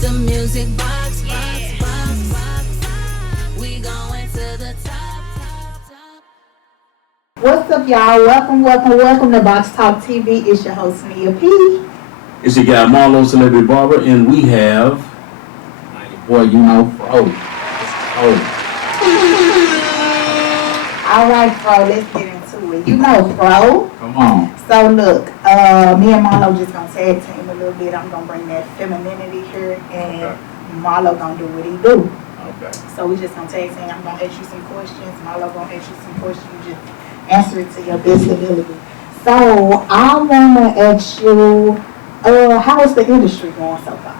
the music box, we going to the top. What's up, y'all? Welcome to Box Talk TV. It's your host, Nia P. It's your guy Marlo, Celebrity Barber, and we have your boy, F.R.O. Alright, Fro, let's get into it. Fro. Come on. So look, me and Marlo just gonna tag team a little bit. I'm gonna bring that femininity here, and Marlo gonna do what he do. Okay. So we just gonna tag team. I'm gonna ask you some questions. Marlo gonna ask you some questions. You just answer it to your best ability. So I wanna ask you, how is the industry going so far?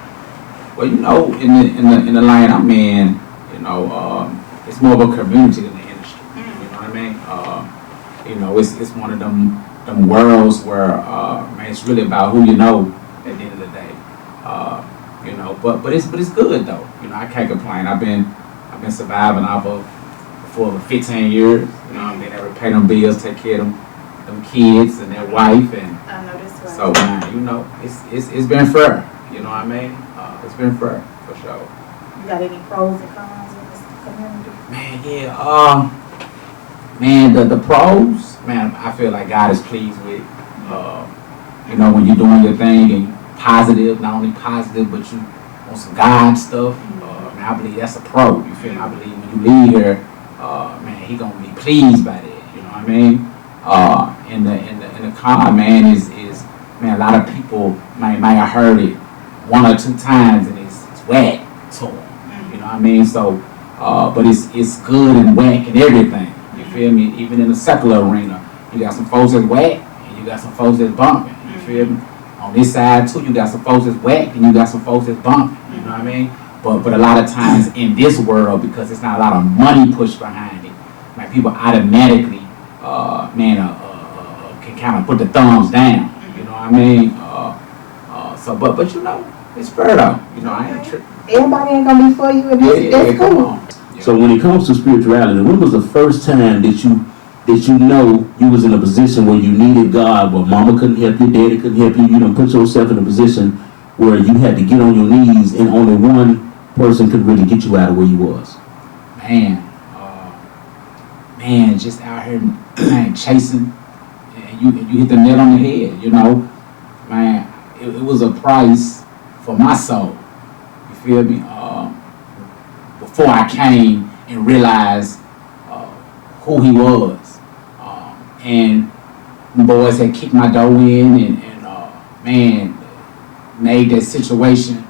Well, in the line I'm in, it's more of a community than the industry. You know what I mean? It's one of them worlds where man, it's really about who you know at the end of the day. But it's good though. I can't complain. I've been surviving off of for over 15 years. Being able to pay them bills, take care of them kids and their wife, and I know this right. so man, it's been fair. You know what I mean? It's been fair for sure. You got any pros and cons in this community? Man, yeah. Man, the pros, man, I feel like God is pleased with. When you're doing your thing and positive, not only positive, but you on some God stuff. Man, I believe that's a pro. You feel me? I believe when you leave here, man, he gonna be pleased by that. You know what I mean? In the con, man, is man, a lot of people might have heard it one or two times and it's whack to them. You know what I mean? So, but it's good and whack and everything. You feel me? Even in the secular arena, you got some folks that's whack and you got some folks that's bumping. You feel me? On this side too, you got some folks that's whack and you got some folks that's bumping. You know what I mean? But a lot of times in this world, because it's not a lot of money pushed behind it, like people automatically, can kind of put the thumbs down. You know what I mean? But it's fair though. I ain't tripping. Everybody ain't gonna be for you, and that's come cool. on. Yeah. So when it comes to spirituality, when was the first time that you was in a position where you needed God, but mama couldn't help you, daddy couldn't help you, you done put yourself in a position where you had to get on your knees and only one person could really get you out of where you was? Man, just out here, man, chasing, and you hit the nail on the head, man, it was a price for my soul, you feel me, before I came and realized who he was, and the boys had kicked my door in and man, made that situation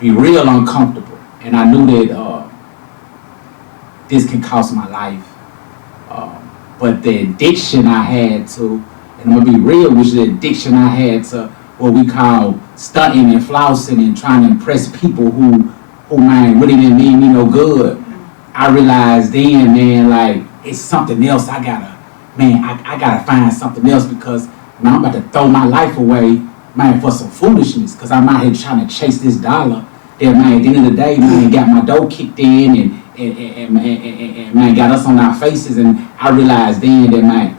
be real uncomfortable, and I knew that this can cost my life. But the addiction I had to, and I'm gonna be real with you, the addiction I had to what we call stunting and flossing and trying to impress people who man really didn't mean me no good. I realized then, man, like it's something else. I gotta find something else, because man, I'm about to throw my life away, man, for some foolishness, because I'm out here trying to chase this dollar. That man, at the end of the day, man, got my dough kicked in and man, got us on our faces, and I realized then that man,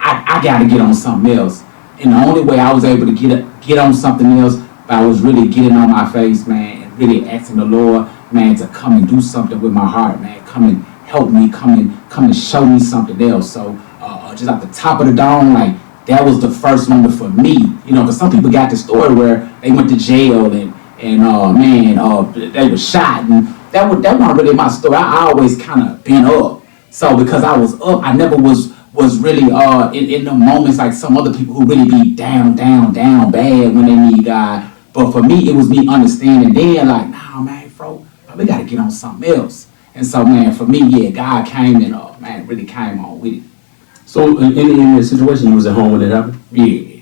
I gotta get on something else. And the only way I was able to get on something else, I was really getting on my face, man, and really asking the Lord, man, to come and do something with my heart, man, come and help me, come and show me something else. So just at the top of the dome, like that was the first moment for me, because some people got the story where they went to jail and they were shot, and that wasn't really my story. I always kind of been up. So because I was up, I never was really in the moments like some other people who really be down bad when they need God. But for me, it was me understanding then, like, nah, man, bro, we got to get on something else. And so, man, for me, yeah, God came and man, really came on with it. So in that situation, you was at home when it happened? Yeah.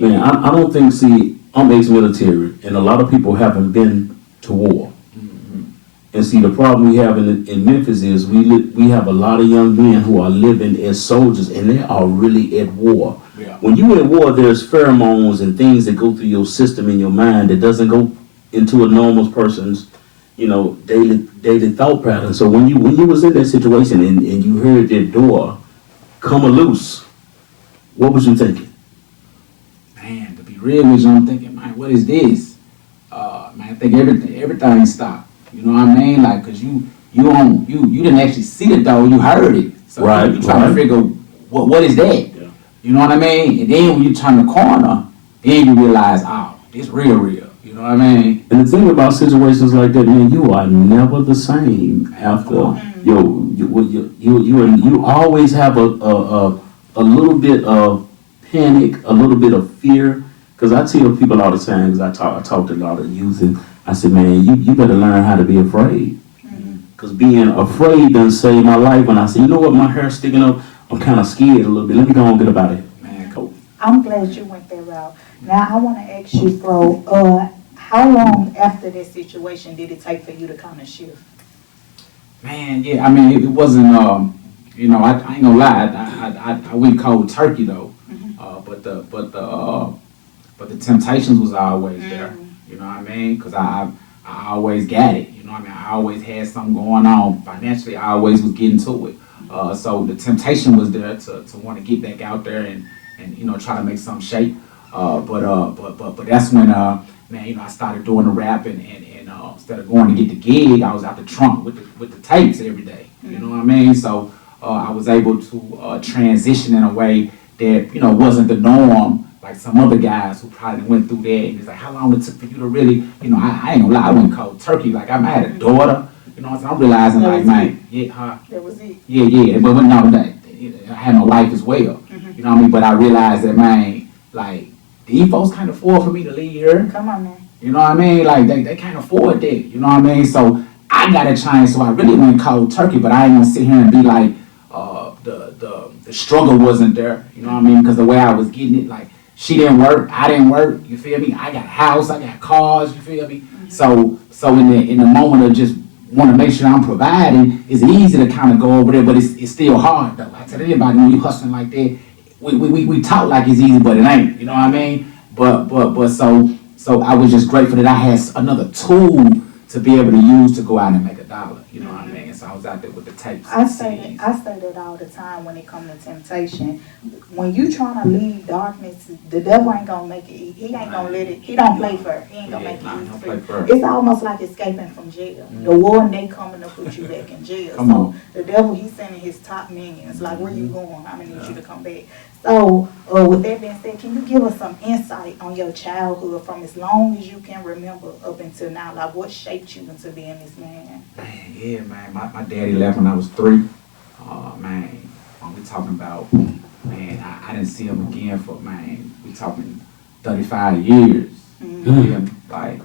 Man, I don't think, see, I'm ex-military, and a lot of people haven't been to war. Mm-hmm. And see, the problem we have in Memphis is we have a lot of young men who are living as soldiers, and they are really at war. Yeah. When you're at war, there's pheromones and things that go through your system in your mind that doesn't go into a normal person's, daily thought pattern. So when you was in that situation and you heard that door come loose, what was you thinking? Man, to be real with you, I'm thinking, man, what is this? man, I think everything stopped. You know what I mean? Like, cause you didn't actually see the door, you heard it. So you trying to figure what is that? Yeah. You know what I mean? And then when you turn the corner, then you realize, oh, it's real. You know what I mean? And the thing about situations like that, man, you are never the same after. You always have a little bit of panic, a little bit of fear. Because I tell people all the time, because I talk to a lot of youth, and I said, man, you better learn how to be afraid. Because being afraid done saved my life. When I said, you know what, my hair's sticking up, I'm kind of scared a little bit. Let me go and get about it. Man, cool. I'm glad you went that route. Now, I want to ask you, Fro, how long after that situation did it take for you to kind of shift? Man, yeah, I mean, it wasn't, you know, I ain't gonna lie, I went cold turkey though, but the temptations was always there, you know what I mean? Cause I always got it, you know what I mean? I always had something going on financially, I always was getting to it. So the temptation was there to want to get back out there and you know, try to make some shape. But that's when, man, you know, I started doing the rap and instead of going to get the gig, I was out the trunk with the tapes every day. You know what I mean? So I was able to transition in a way that, you know, wasn't the norm, like some other guys who probably went through that. And it's like, how long it took for you to really, you know, I ain't gonna lie, I went cold turkey. Like, I had a daughter, you know what I'm saying? I'm realizing, like, man, yeah, That was it. yeah, but no, that, I had my wife as well. You know what I mean? But I realized that, man, like, these folks can't afford for me to leave here. Come on, man. You know what I mean? Like, they can't afford that. You know what I mean? So I got a change. So I really went cold turkey, but I ain't gonna sit here and be like, the struggle wasn't there. You know what I mean? Because the way I was getting it, like, she didn't work, I didn't work. You feel me? I got a house, I got cars. You feel me? So in the moment of just want to make sure I'm providing, it's easy to kind of go over there, but it's still hard though. I tell anybody, when you hustling like that, we talk like it's easy, but it ain't. You know what I mean? But so I was just grateful that I had another tool to be able to use to go out and make $1. You know what I mean? So I was out there with the tapes. I say that all the time when it comes to temptation. When you trying to leave darkness, the devil ain't gonna make it. He ain't gonna let it. He don't play fair. He ain't gonna make it easy for you. It's almost like escaping from jail. The warden, they coming to put you back in jail. So the devil, he's sending his top minions. Like, where you going? I'm gonna need you to come back. So, with that being said, can you give us some insight on your childhood from as long as you can remember up until now? Like, what shaped you into being this man? Man, yeah, man. My daddy left when I was 3. Man, when we talking about, man, I didn't see him again for, man, we talking 35 years. Like,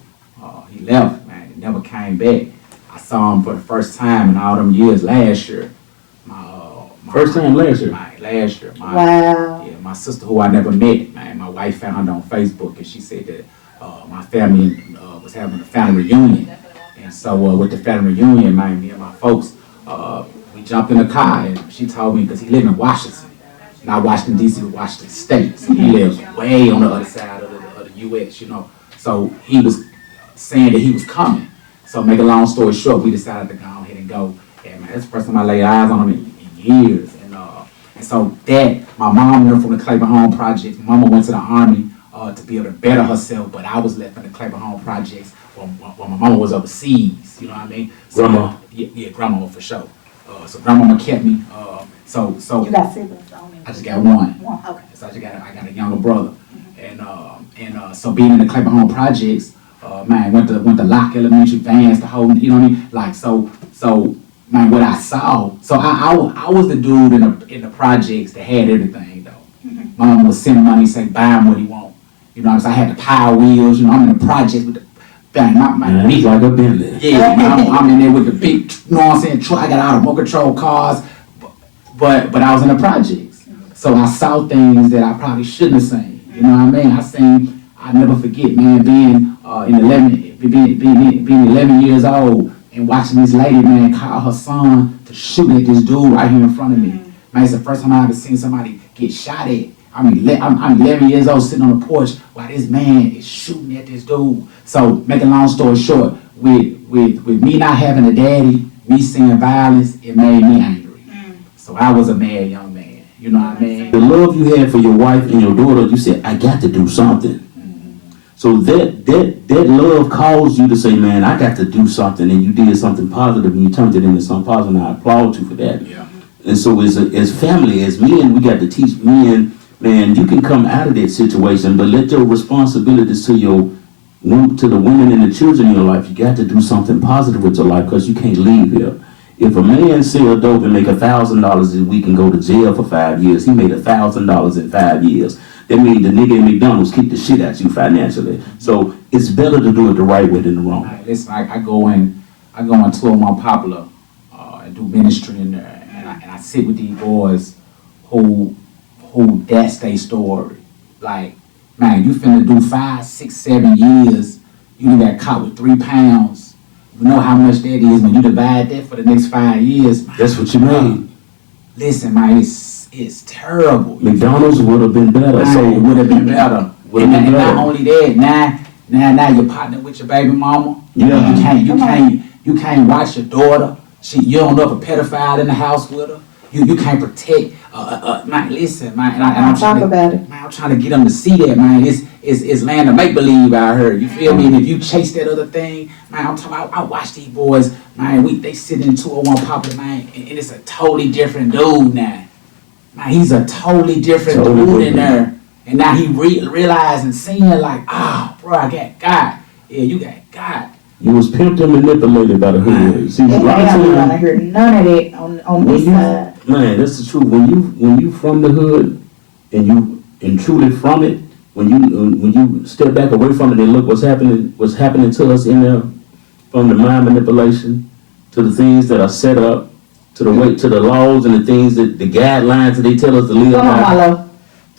he left, man. He never came back. I saw him for the first time in all them years last year. First time last year? Last year. Wow. Yeah, my sister who I never met, man, my wife found her on Facebook and she said that my family was having a family reunion. And so with the family reunion, man, me and my folks, we jumped in the car and she told me, because he lived in Washington, not Washington, D.C., but Washington State. So he lives way on the other side of the U.S., you know. So he was saying that he was coming. So make a long story short, we decided to go ahead and go. And man, that's the first time I laid eyes on him in years. And so that, my mom went from the Claiborne Home Projects. Mama went to the Army to be able to better herself, but I was left in the Claiborne Home Projects while my mama was overseas, you know what I mean? So, Grandma? Yeah, grandma for sure. So grandmama kept me. So You got siblings on I just got one. Okay. So I got a younger brother. And so being in the Claiborne Home Projects, man, went to Locke Elementary, Vance, the whole, you know what I mean? Like, so man, what I saw, so I was the dude in the projects that had everything though. My mom would send money, say buy him what he want. You know what I'm saying? I had the Power Wheels, you know, I'm in the projects with the bang, my He's like a Bentley. yeah, I'm in there with the big, you know what I'm saying, truck. I got out of remote control cars, but I was in the projects. So I saw things that I probably shouldn't have seen. You know what I mean? I never forget, man, being 11 years old and watching this lady, man, call her son to shoot at this dude right here in front of me. Man, it's the first time I ever seen somebody get shot at. I mean, I'm 11 years old sitting on the porch while this man is shooting at this dude. So, make a long story short, with me not having a daddy, me seeing violence, it made me angry. So I was a mad young man. You know what I mean? The love you had for your wife and your daughter, you said, I got to do something. So that love caused you to say, man, I got to do something, and you did something positive, and you turned it into something positive, and I applaud you for that. Yeah. And so as family, as men, we got to teach men, man, you can come out of that situation, but let your responsibilities to the women and the children in your life, you got to do something positive with your life, because you can't leave here. If a man sell dope and make $1,000 a week and go to jail for 5 years, he made $1,000 in 5 years. That means the nigga at McDonald's kick the shit out you financially. So it's better to do it the right way than the wrong way. Right, listen, I go in tour more popular and do ministry in there, and I sit with these boys who that's their story. Like, man, you finna do 5, 6, 7 years, you done got caught with 3 pounds. You know how much that is when you divide that for the next 5 years. That's what you made. Listen, man, it's terrible. McDonald's would have been better. Man, So it would have been better. And not only that, now you're partnering with your baby mama. Yeah. You can't watch your daughter. You don't know if a pedophile in the house with her. You can't protect. Man, listen, man. And I'm trying about it. Man, I'm trying to get them to see that, man. It's land of make believe out here. You feel me? And if you chase that other thing, man, I'm talking about. I watch these boys, man. They sit in 201 popular, man, and it's a totally different dude now. Man, he's a totally different dude in there. And now he realized and seeing like, bro, I got God. Yeah, you got God. you was pimped and manipulated by the hood. See, I don't want to man, hear none of that on this side. that's the truth. When you from the hood and truly from it, when you step back away from it and look what's happening to us in there, from the mind manipulation to the things that are set up, to the laws and the things that the guidelines that they tell us to live Come on, by. Marlo.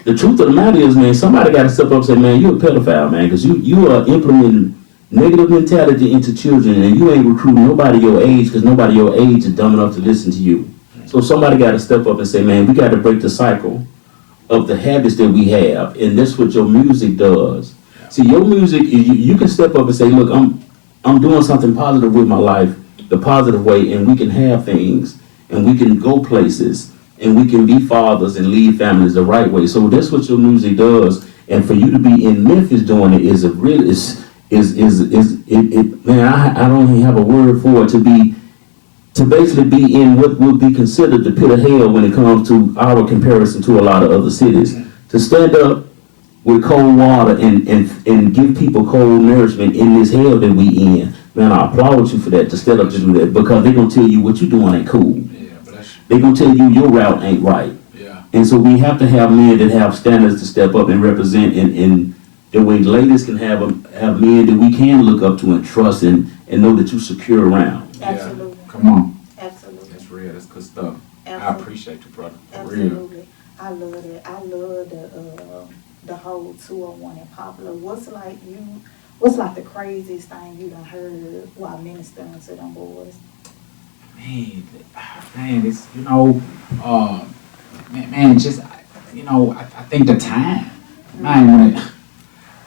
The truth of the matter is, man, somebody got to step up and say, man, you're a pedophile, man, because you are implementing negative mentality into children, and you ain't recruiting nobody your age, because nobody your age is dumb enough to listen to you. So somebody got to step up and say, man, we got to break the cycle of the habits that we have, and that's what your music does. See, your music, you can step up and say, look, I'm doing something positive with my life, the positive way, and we can have things, and we can go places, and we can be fathers and lead families the right way. So that's what your music does. And for you to be in Memphis doing it is a real, man, I don't even have a word for it, to basically be in what would be considered the pit of hell when it comes to our comparison to a lot of other cities. To stand up with cold water and give people cold nourishment in this hell that we in, man, I applaud you for that, to stand up to do that, because they're going to tell you what you're doing ain't cool. They're going to tell you your route ain't right. Yeah. And so we have to have men that have standards to step up and represent in the way ladies can have men that we can look up to and trust and know that you're secure around. Absolutely. Yeah. Come on. Absolutely. That's real. That's good stuff. Absolutely. I appreciate you, brother. For real. Absolutely. I love it. I love the whole 201 and popular. What's like the craziest thing you done heard while ministering to them boys? Man, it's, I think the time. Man,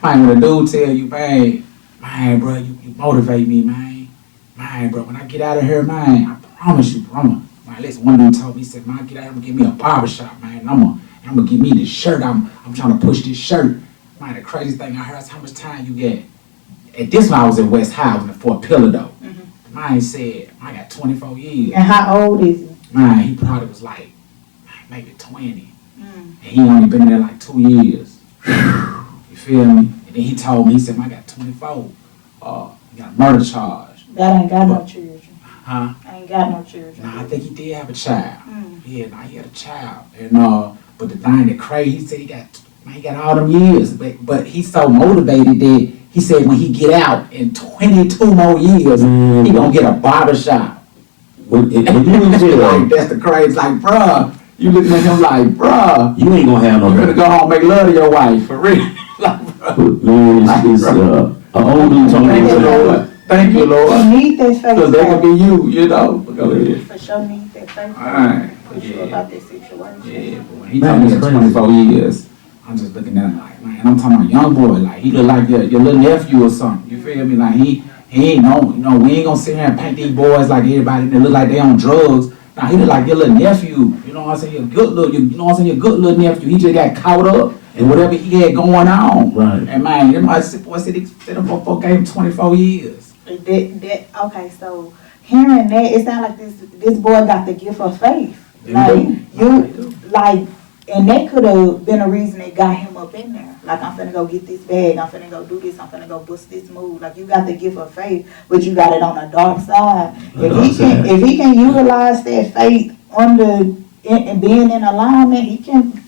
when a dude tell you, man, bro, you motivate me, man. Man, bro, when I get out of here, man, I promise you, man, listen, one dude told me, he said, man, I get out of here, I'm gonna give me a barbershop, man, and I'm gonna give me this shirt, I'm trying to push this shirt. Man, the crazy thing I heard is how much time you get. At this one, I was at West High, in Fort Pillar, though. Man said, I got 24 years. And how old is he? Man, he probably was like, maybe 20. And he only been there like 2 years. You feel me? And then he told me, he said, man, I got 24. You got a murder charge. That ain't got no children. Huh? I ain't got no children. Nah, I think he did have a child. Yeah, he had a child. And but the thing that crazy, he said he got all them years. But he's so motivated that he said when he get out in 22 more years, he gonna get a barbershop. When you in jail, Like, that's the crazy. Like, bruh, you looking at him like, bruh, you ain't gonna have no. you gonna go home and make love to your wife, for real. Like, bruh. Man, it's an old dude told Thank you, me. Lord. Thank you, You Lord. need that face. Because that could be you know. Go ahead. For sure need that face. Alright. For sure about that situation. Yeah, but when he told me he had 24 years, I'm just looking at him like, man, I'm talking about a young boy, like he look like your little nephew or something. You feel me? Like he ain't we ain't gonna sit here and paint these boys like everybody that look like they on drugs. Now he look like your little nephew. You know what I'm saying? Your good little, you know what I'm saying? Your good little nephew. He just got caught up and whatever he had going on. Right. And man, them boy said that motherfucker gave him 24 years. Okay, so hearing that, it sounds like this boy got the gift of faith. They Like do. and that could have been a reason that got him up in there. Like, I'm finna go get this bag, I'm finna go do this, I'm finna go bust this move. Like, you got the gift of faith, but you got it on the dark side. If he can utilize that faith and being in alignment, he can.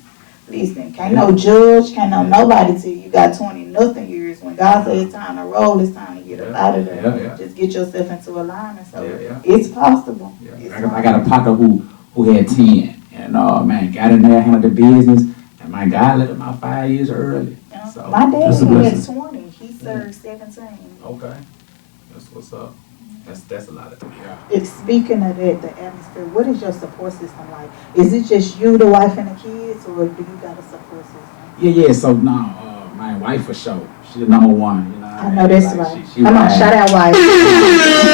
Listen, can't no judge, can't no nobody till you got 20-nothing years. When God says it's time to roll, it's time to get up out of there. Yeah. Just get yourself into alignment. So Yeah. it's possible. Yeah. It's I got a partner who had 10, and man, got in there, handled the business, and my God let him out 5 years early. So My dad That's a had blessing. 20. He served 17. okay, that's what's up. That's a lot of yeah. If speaking of that, the atmosphere, what is your support system like? Is it just you, the wife, and the kids, or do you got a support system? Yeah. So now, my wife for sure, she the number one. You know. I know that's Like, right. She Come on, ride. shout out wife.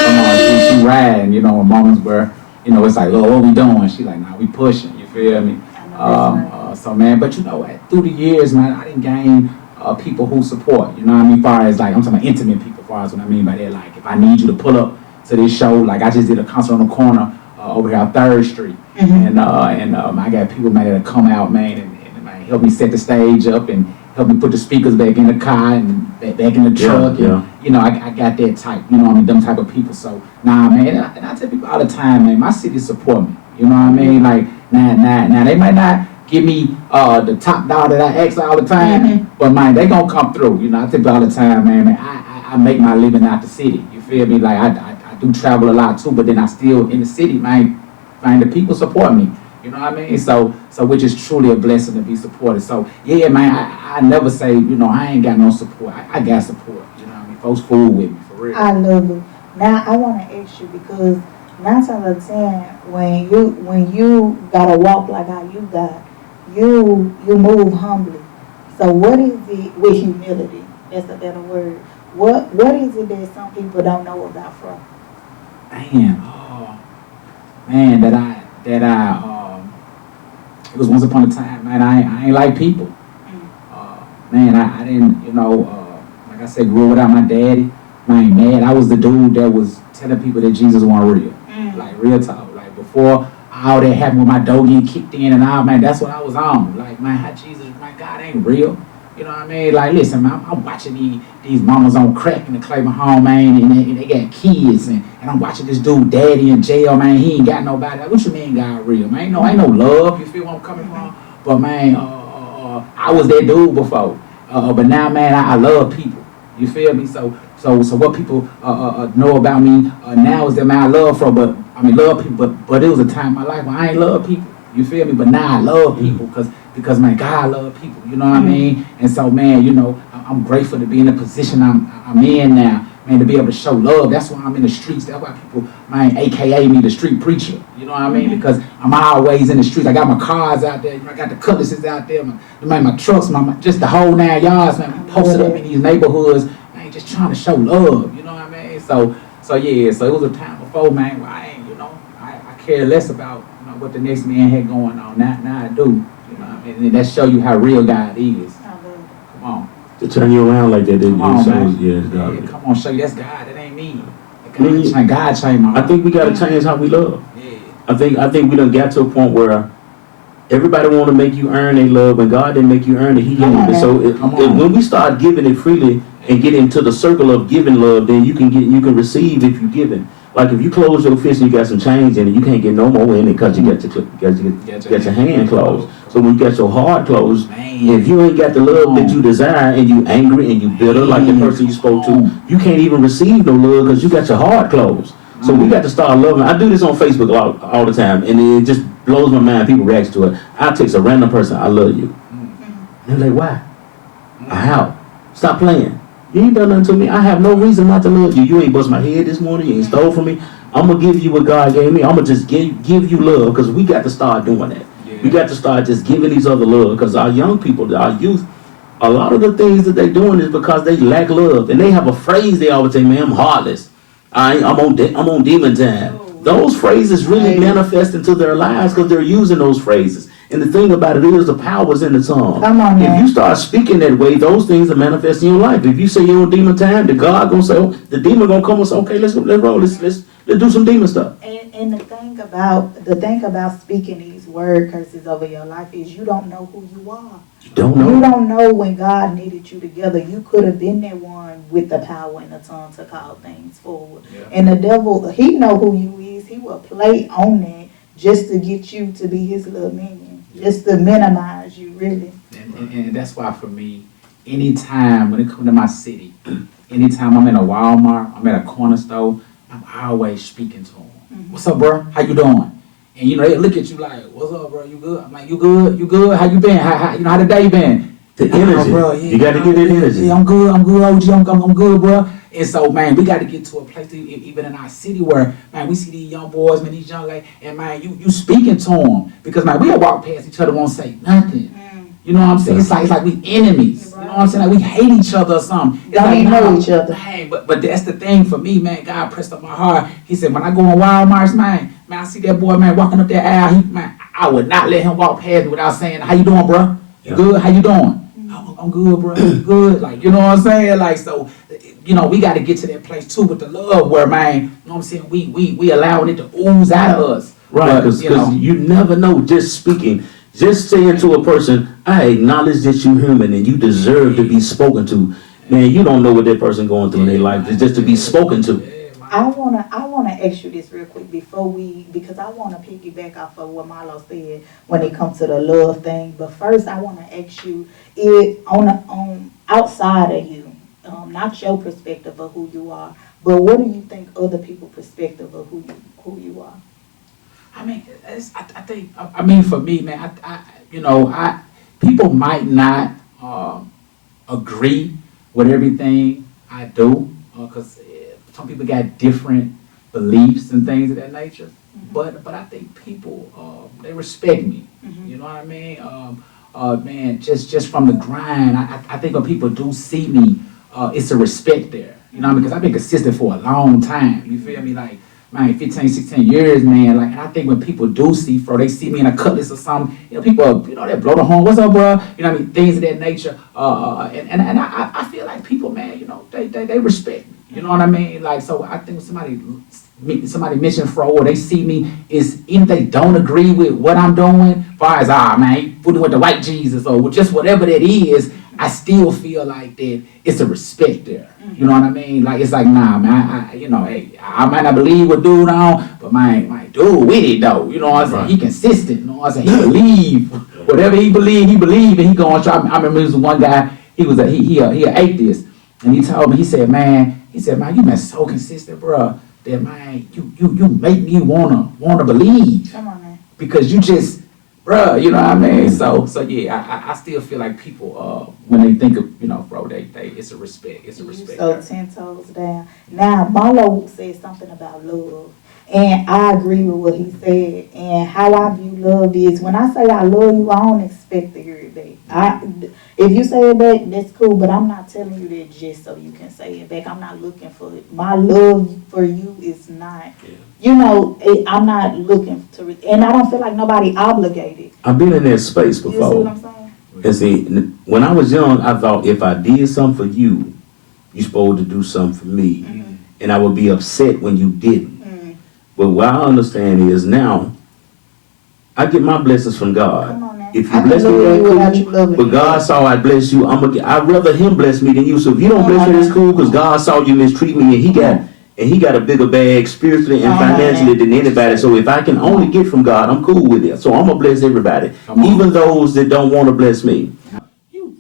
Come on, she riding. You know, in moments where it's like, Lord, what we doing? She like, nah, we pushing. You feel me? I know that's right. So man, but through the years, man, I didn't gain people who support. You know what I mean? Far as like, I'm talking about intimate people. Far as what I mean by that, like, if I need you to pull up to this show, like I just did a concert on the corner over here on 3rd Street, and I got people, man, that come out, man, and man, help me set the stage up and help me put the speakers back in the car and back in the truck, and I got that type, them type of people. So nah, man, and I tell people all the time, man, my city support me. You know what I mean? Like now they might not give me the top dollar that I ask all the time, but man, they gonna come through. I tell people all the time, man, I make my living out the city. You feel me? Like I do travel a lot too, but then I still in the city, man, find the people support me. You know what I mean? So which is truly a blessing to be supported. So yeah, man, I never say, I ain't got no support. I got support. You know what I mean? Folks fool with me for real. I love it. Now I want to ask you, because 9 times out of 10, when you gotta walk like how you got, you move humbly. So what is it with humility? That's a better word. What is it that some people don't know about F.R.O? Man, that I it was once upon a time, man, I ain't like people. Man, I didn't, like I said, grew up without my daddy. Man, mad. I was the dude that was telling people that Jesus wasn't real. Like, real talk. Like, before all that happened with my dog getting kicked in and all, man, that's what I was on. Like, man, how Jesus, my God, ain't real. You know what I mean? Like, listen, man, I'm watching these mamas on crack in the Claiborne home, man, and they got kids, and I'm watching this dude, daddy, in jail, man. He ain't got nobody. Like, what you mean God real, man? Ain't no love. You feel where I'm coming from? But, man, I was that dude before. But now, man, I love people. You feel me? So what people know about me now is that, man, I love F.R.O, but I mean, love people, but it was a time in my life when I ain't love people. You feel me? But now I love people because man, God love people. You know what I mean? And so, man, I'm grateful to be in the position I'm in now, man, to be able to show love. That's why I'm in the streets. That's why people, man, AKA me the street preacher. You know what I mean? Because I'm always in the streets. I got my cars out there. I got the Cutlasses out there. My trucks, just the whole 9 yards, man. We posted up in these neighborhoods, man, just trying to show love. You know what I mean? So yeah. So it was a time before, man, where I ain't, I care less about what the next man had going on. Now I do. You know what I mean? And that show you how real God is. Come on. To turn you around like that, Come on, man. yeah, come on, show you that's God. That ain't me. God changed my heart. I think we gotta change how we love. Yeah. I think we done got to a point where everybody want to make you earn their love, and God didn't make you earn it. He gave it. So when we start giving it freely and get into the circle of giving love, then you can receive if you giving. Like if you close your fist and you got some change in it, you can't get no more in it because you got your hand closed. So when you got your heart closed, if you ain't got the love that you desire and you angry and you bitter like the person you spoke to, you can't even receive no love because you got your heart closed. So we got to start loving. I do this on Facebook all the time, and it just blows my mind. People react to it. I text a random person, I love you. And they're like, why? How? Stop playing. You ain't done nothing to me. I have no reason not to love you. You ain't bust my head this morning. You ain't stole from me. I'm going to give you what God gave me. I'm going to just give you love, because we got to start doing that. Yeah. We got to start just giving each other love, because our young people, our youth, a lot of the things that they're doing is because they lack love. And they have a phrase they always say, man, I'm heartless. I'm on demon time. Those phrases really manifest into their lives because they're using those phrases. And the thing about it is the power's in the tongue. Come on, If man. you start speaking that way, those things are manifesting in your life. If you say you're on demon time, the God gonna say, oh, the demon gonna come and say, okay, let's roll, let's do some demon stuff. And the thing about speaking these word curses over your life is you don't know who you are. You don't You know. don't know when God needed you together. You could have been that one with the power and the tongue to call things forward. Yeah. And the devil, he know who you is. He will play on that just to get you to be his little minion, just to minimize you, really. And that's why for me, anytime when it comes to my city, anytime I'm in a Walmart, I'm at a corner store, I'm always speaking to them. What's up, bro? How you doing? And you know, they look at you like, what's up, bro? You good? I'm like, you good? You good? How you been? How you know, how the day been? The energy. Bro, yeah, You got to get that energy. Yeah, I'm good, OG, I'm good, bro. And so, man, we got to get to a place, even in our city, where, man, we see these young boys, man, these young ladies, and, man, you speaking to them. Because, man, we'll walk past each other, won't say nothing. You know what I'm saying? It's like we enemies. You know what I'm saying? Like we hate each other or something. It's Don't like, even know nah, each other. Man, but that's the thing for me, man. God pressed up my heart. He said, when I go on Walmart, man, I see that boy, man, walking up that aisle. Man, I would not let him walk past me without saying, how you doing, bro? You good? How you doing? I'm good, bro. Good. Like, you know what I'm saying? Like, so, you know, we got to get to that place too with the love where, man, you know what I'm saying? We allowing it to ooze out of us. Right, because you never know, just speaking. Just saying to a person, I acknowledge that you're human and you deserve to be spoken to. Man, you don't know what that person going through in their life. It's just to be spoken to. I wanna ask you this real quick because I wanna piggyback off of what Marlo said when it comes to the love thing. But first, I wanna ask you on outside of you, not your perspective of who you are, but what do you think other people's perspective of who you are? I mean, I think, I mean, for me, man, people might not agree with everything I do, because some people got different beliefs and things of that nature. But I think people, they respect me. You know what I mean? Man, just from the grind, I think when people do see me, it's a respect there. You know what I mean? Because I've been consistent for a long time. You feel me? Like, man, 15, 16 years, man. Like, and I think when people do see F.R.O, they see me in a Cutlass or something, you know, people, you know, they blow the horn, what's up, bro? You know what I mean? Things of that nature. And I feel like people, man, you know, they respect me. You know what I mean? Like, so I think when somebody mentioned F.R.O or they see me, is even if they don't agree with what I'm doing, as far as, man, you putting with the white Jesus or just whatever that is, I still feel like that it's a respect there. You know what I mean? Like, it's like, nah, man, you know, hey, I might not believe what dude on, but my dude with it, though. You know what I'm saying? Right. He consistent. You know what I'm saying? He believe. Whatever he believe, and he going to try. I remember there was one guy, he an atheist, and he told me, he said, man, you been so consistent, bro, that, man, you make me wanna believe. Come on, man. Because you just, bruh, you know what I mean? So yeah, I still feel like people, when they think of, you know, F.R.O, it's a respect. It's a respect. So 10 toes down. Now, Marlo said something about love, and I agree with what he said. And how I view love is, when I say I love you, I don't expect to hear it back. If you say it back, that's cool, but I'm not telling you that just so you can say it back. I'm not looking for it. My love for you is not. Yeah. You know, I'm not looking to, and I don't feel like nobody obligated. I've been in that space before. You see what I'm saying? And see, when I was young, I thought if I did something for you, you're supposed to do something for me. And I would be upset when you didn't. But what I understand is now, I get my blessings from God. Come on now. If you bless me, that's cool. But God saw I bless you, I'd rather Him bless me than you. So if you don't bless me, that's cool, because God saw you mistreat me, and He got a bigger bag spiritually and financially than anybody. So if I can only get from God, I'm cool with it. So I'm gonna bless everybody, even those that don't want to bless me. You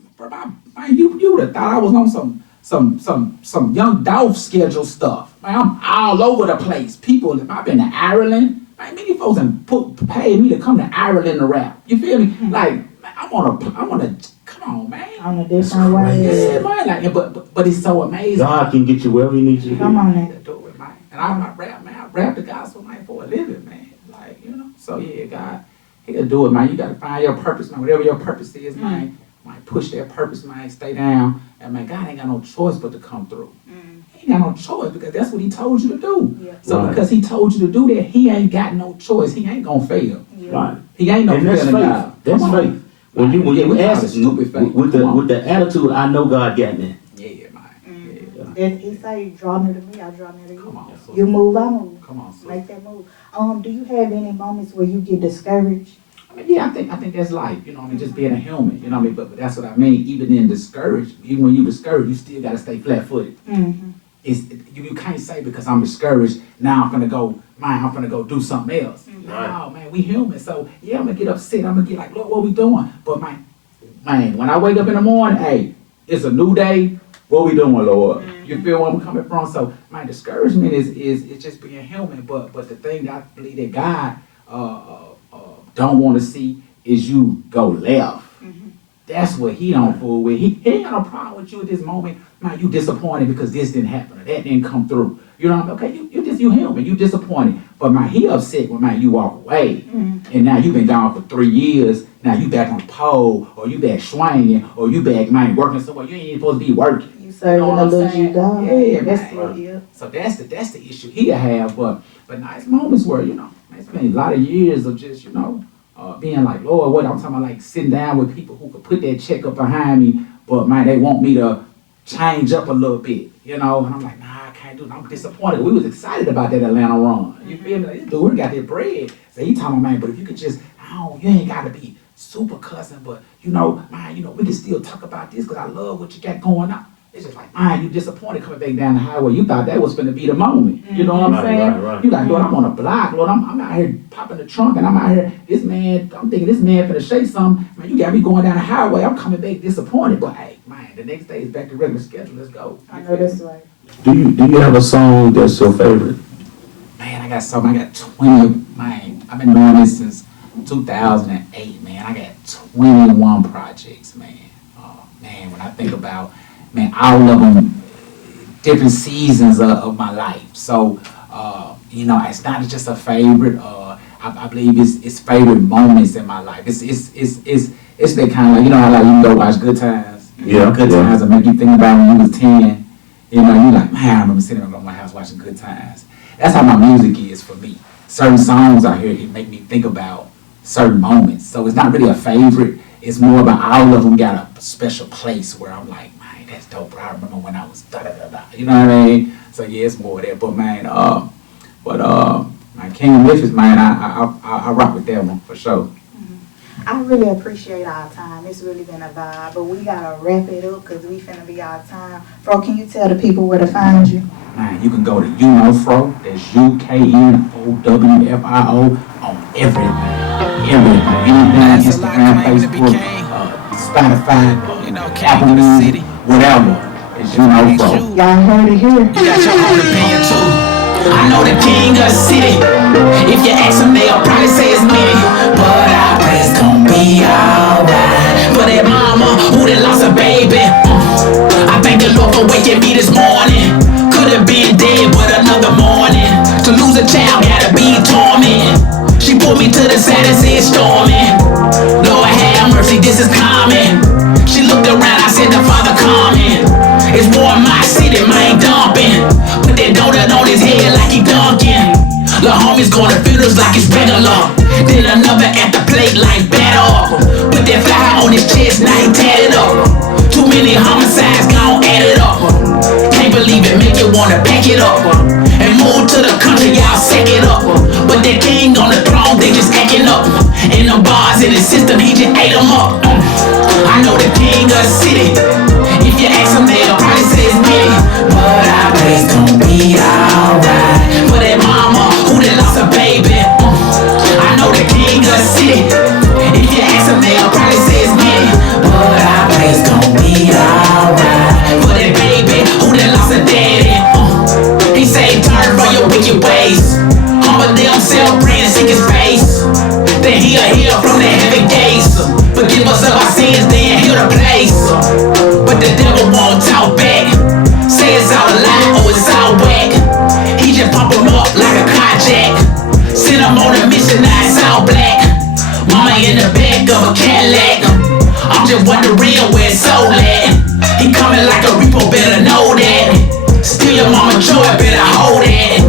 would have thought I was on some young Dolph schedule stuff. Man, I'm all over the place. People, if I've been to Ireland, man, many folks have paid me to come to Ireland to rap. You feel me? Like, man, I'm on a. Come on, man. On a different way. Yeah, man. Like, but it's so amazing. God can get you wherever He needs you to. Come on, man. Do it, man. And I rap, man. I rap the gospel, man, for a living, man. Like, you know. So yeah, God, He'll do it, man. You gotta find your purpose, man. Whatever your purpose is, man. Push that purpose, man. Stay down, and man, God ain't got no choice but to come through. He ain't got no choice because that's what He told you to do. Yeah. So because He told you to do that, He ain't got no choice. He ain't gonna fail. Yeah. Right. He ain't no failing God. That's faith. When you ask stupid faith. with the attitude, I know God got me. Yeah, man. And he say, draw near to me, I draw near to you. Come on, sister. You move, I move. Come on, sister. Make that move. Do you have any moments where you get discouraged? I mean, yeah, I think that's life, you know what I mean, just being a human, you know what I mean, but that's what I mean, even in discouraged, even when you discouraged, you still gotta stay flat-footed. Mm-hmm. You can't say because I'm discouraged, now I'm gonna go do something else. Mhm. No, man, we human, so yeah, I'm gonna get upset, I'm gonna get like, Lord, what we doing? But man, when I wake up in the morning, hey, it's a new day, what we doing, Lord? You feel where I'm coming from? So my discouragement is just being human, but the thing that I believe that God don't want to see is you go left. Mm-hmm. That's what he don't fool with. He ain't got no problem with you at this moment. Man, you disappointed because this didn't happen or that didn't come through. You know what I mean? Okay, you human, you disappointed. But man, he upset when man you walk away. Mm-hmm. And now you've been gone for 3 years. Now you back on the pole, or you back swinging, or you back man working somewhere you ain't even supposed to be working. You serving what a I'm little saying? you God. Yeah, That's man. it, yeah. So that's the issue he'll have. But nice moments where you know it's been a lot of years of just being like, Lord, what I'm talking about, like sitting down with people who could put that check up behind me, but man, they want me to change up a little bit, and I'm like, nah, I can't do it. I'm disappointed. We was excited about that Atlanta run. You feel me? Like, this dude got that bread. So he talking, man, but if you could just, you ain't gotta be super cussing, but man, we can still talk about this because I love what you got going on. It's just like, man, you disappointed coming back down the highway. You thought that was gonna be the moment. You know what I'm saying? Right. You like, Lord, I'm on a block, Lord, I'm out here popping the trunk, and I'm out here, I'm thinking this man finna shake something. Man, you got me going down the highway. I'm coming back disappointed, but hey, man, the next day is back to regular schedule. Let's go. I know that's right. Do you have a song that's your favorite? Man, I got 20, man, I've been doing this since 2008, man. I got 21 projects, man. Man, when I think about, man, all of them, different seasons of my life. So, it's not just a favorite. I believe it's favorite moments in my life. It's that kind of like, how like you can go watch Good Times. Good Times will make you think about when you was 10. You like, man, I remember sitting around my house watching Good Times. That's how my music is for me. Certain songs I hear, it make me think about certain moments. So it's not really a favorite. It's more about all of them got a special place where I'm like, man, that's dope, bro. I remember when I was da-da-da-da. You know what I mean? So yeah, it's more of that. But man, my King of Memphis, man, I rock with that one for sure. I really appreciate our time. It's really been a vibe, but we gotta wrap it up because we finna be out of time. Fro, can you tell the people where to find you? Man, you can go to UknowFro. That's UknowFro on everything. Anything, Instagram, Facebook, Spotify, Apple Music, whatever. It's UknowFro. Y'all heard it here. You got your own opinion too. I know the king of the city. If you ask them, they'll probably say it's me. But I pray it's gonna be alright. For that mama who done lost a baby. I thank the Lord for waking me this morning. Could've been dead, but another morning. To lose a child gotta be torment. She pulled me to the side and said storming. Lord have mercy, this is common. She looked around, I said the Father coming. It's war in my city, man, dumping. Put that donut on his head like he dunking. Lil' homie's going to funerals like it's regular. Then another at the plate like battle. Put that fire on his chest, now he tatted up. Too many homicides, gon' add it up. Can't believe it, make you wanna back it up. And move to the country, y'all sack it up. But that king on the throne, they just acting up. And them bars in the system, he just ate them up. I know the king of the city. If you ask him, they'll probably say it's me. But I pray it's gon' be alright. For that mama who done lost a baby. I know the king of the city. If you ask him, they'll probably say it's me. But I pray it's gon' be alright. For that baby who done lost a daddy. He say turn from your wicked ways. Humble themselves, pray and seek his face. Then he'll hear from the heaven gates. Forgive us of our sins, then heal the place. But the devil won't talk back. Say it's all a lie or it's all whack. He just pump him up like a carjack. Send him on a mission, now it's all black. Mama in the back of a Cadillac. I'm just wondering where it's soul at. He coming like a repo, better know that. Steal your mama joy, better hold that.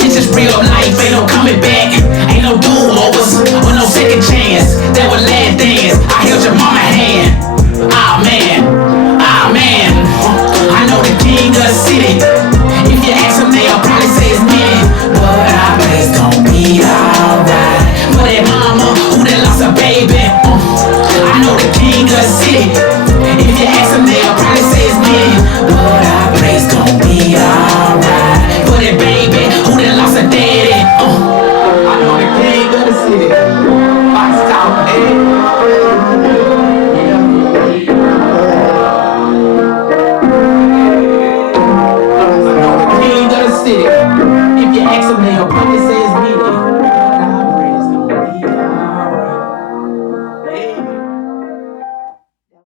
This is real life, ain't no coming back. Ain't no do-overs or no second chance. That was last thing. city. Box top, I know the king of the city. If you ask him, they'll probably say